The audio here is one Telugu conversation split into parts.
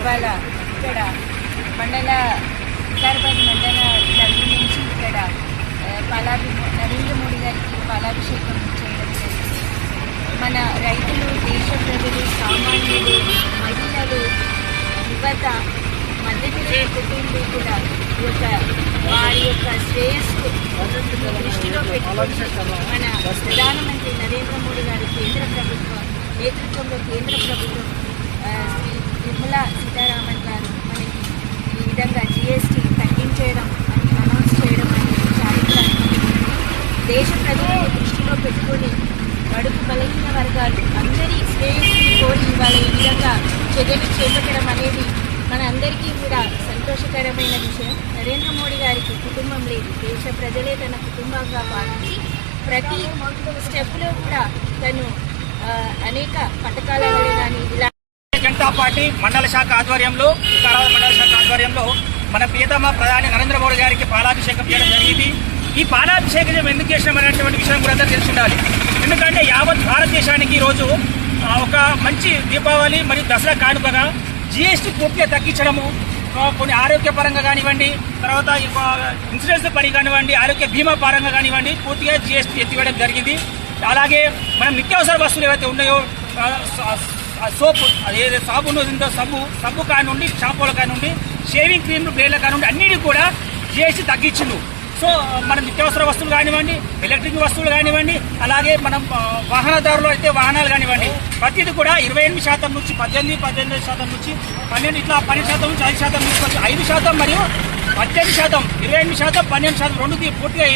ఇవాళ ఇక్కడ మండల వికారాబాద్ మండల తరఫు నుంచి ఇక్కడ పలాభి పాలాభి నరేంద్ర మోడీ గారికి పాలాభిషేకం చేయడం జరిగింది. మన రైతులు దేశ ప్రజలు సామాన్యులు మహిళలు యువత మధ్యతరగతి కుటుంబీకులు కూడా యొక్క వారి యొక్క శ్రేయస్సు దృష్టిలో పెట్టుకొని మన ప్రధానమంత్రి నరేంద్ర మోడీ గారు కేంద్ర ప్రభుత్వం నేతృత్వంలో కేంద్ర ప్రభుత్వం శ్రీ నిర్మలా సీతారామన్ గారు మనకి ఈ విధంగా జిఎస్టీ తగ్గించేయడం అని అనౌన్స్ చేయడం అనేది చారిత్రాత్మకమైనది దేశ దృష్టిలో పెట్టుకొని బడుగు బలహీన వర్గాలు అందరి శ్రేయస్సుని కోరి ఇవాళ ఈ విధంగా చర్యలు చేపట్టడం అనేది మన అందరికీ కూడా సంతోషకరమైన విషయం. నరేంద్ర మోడీ గారికి కుటుంబం లేదు. దేశ ప్రజలే తన కుటుంబంగా భావించి ప్రతి స్టెప్లో కూడా తను అనేక పథకాల వల్ల కానీ ఇలా జనతా పార్టీ మండల శాఖ ఆధ్వర్యంలో వికారాబాద్ మండల శాఖ ఆధ్వర్యంలో మన ప్రియతమ ప్రధాని నరేంద్ర మోడీ గారికి పాలాభిషేకం చేయడం జరిగింది. ఈ పాలాభిషేకం ఎందుకు చేసినామనేటువంటి విషయం కూడా అందరూ తెలుసుండాలి. ఎందుకంటే యావత్ భారతదేశానికి ఈరోజు ఒక మంచి దీపావళి మరియు దసరా కానుకగా జిఎస్టీ పూర్తిగా తగ్గించడము కొన్ని ఆరోగ్యపరంగా కానివ్వండి తర్వాత ఇన్సూరెన్స్ పని కానివ్వండి ఆరోగ్య బీమా పరంగా కానివ్వండి పూర్తిగా జిఎస్టీ ఎత్తివేయడం జరిగింది. అలాగే మనం నిత్యావసర వస్తువులు ఏవైతే ఉన్నాయో సోపు అదేదో సాబును ఉందో సబ్బు సబ్బు కానివ్వండి షాంపూల కానివ్వండి షేవింగ్ క్రీమ్లు బ్లేడ్ల కానివ్వండి అన్నిటి కూడా జిఎస్టీ తగ్గించిండు. సో మనం నిత్యావసర వస్తువులు కానివ్వండి ఎలక్ట్రిక్ వస్తువులు కానివ్వండి అలాగే మనం వాహనదారులు అయితే వాహనాలు కానివ్వండి ప్రతిది కూడా ఇరవై ఎనిమిది శాతం నుంచి పద్దెనిమిది పద్దెనిమిది శాతం నుంచి పన్నెండు ఇట్లా పన్నెండు శాతం నుంచి ఐదు శాతం నుంచి ఐదు శాతం మరియు పద్దెనిమిది శాతం ఇరవై ఎనిమిది శాతం పన్నెండు శాతం రెండు పూర్తిగా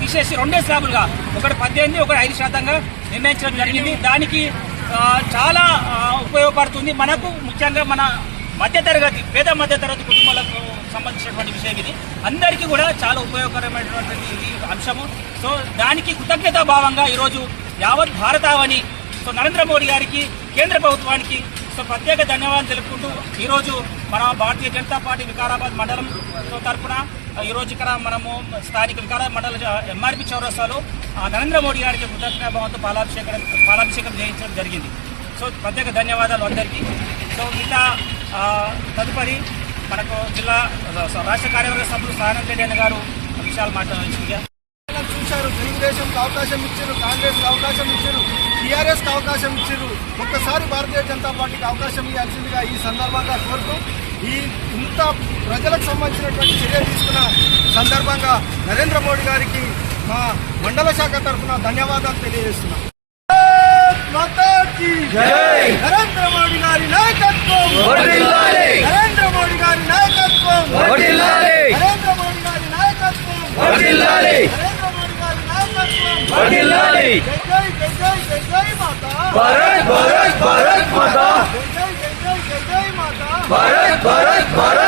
తీసేసి రెండే స్లాబులుగా ఒకటి పద్దెనిమిది ఒకటి ఐదు శాతంగా నిర్ణయించడం జరిగింది. దానికి చాలా ఉపయోగపడుతుంది. మనకు ముఖ్యంగా మన మధ్యతరగతి పేద మధ్యతరగతి కుటుంబాలకు సంబంధించినటువంటి విషయం ఇది. అందరికీ కూడా చాలా ఉపయోగకరమైనటువంటి ఇది అంశము. సో దానికి కృతజ్ఞత భావంగా ఈరోజు యావత్ భారతావని సో నరేంద్ర మోడీ గారికి కేంద్ర ప్రభుత్వానికి సో ప్రత్యేక ధన్యవాదాలు తెలుపుకుంటూ ఈరోజు మన భారతీయ జనతా పార్టీ వికారాబాద్ మండలం తరఫున ఈరోజు ఇక్కడ మనము స్థానిక వికారాబాద్ మండల ఎంఆర్పి చౌరస్తాలో ఆ, నరేంద్ర మోడీ గారికి కృతజ్ఞత భావంతో పాలాభిషేకం పాలాభిషేకం చేయించడం జరిగింది. సో ప్రత్యేక ధన్యవాదాలు అందరికీ. సో ఇలా తదుపరి మనకు జిల్లా రాష్ట్ర కార్యవర్గ సభ్యులు సానంద్ అన్న గారు విషయాలు మాట్లాడాల్సిందిగా. చూశారు తెలుగుదేశంకి అవకాశం ఇచ్చారు కాంగ్రెస్కి అవకాశం ఇచ్చారు టీఆర్ఎస్కి అవకాశం ఇచ్చారు. ఒక్కసారి భారతీయ జనతా పార్టీకి అవకాశం ఇవ్వాల్సిందిగా ఈ సందర్భంగా కోరుతూ ఈ ఇంత ప్రజలకు సంబంధించినటువంటి చర్య తీసుకున్న సందర్భంగా నరేంద్ర మోడీ గారికి మా మండల శాఖ తరఫున ధన్యవాదాలు తెలియజేస్తున్నాం. మాతాకి నరేంద్ర మోడీ గారి నాయకత్వం నరేంద్ర మోడీ గారి నాయకత్వం నరేంద్ర మోడీ గారి నాయకత్వం నరేంద్ర మోడీ గారి నాయకత్వం జై జై జై జై జై జై మాతా भारत भारत भारत माता జై జై జై జై జై జై మాతా भारत भारत भारत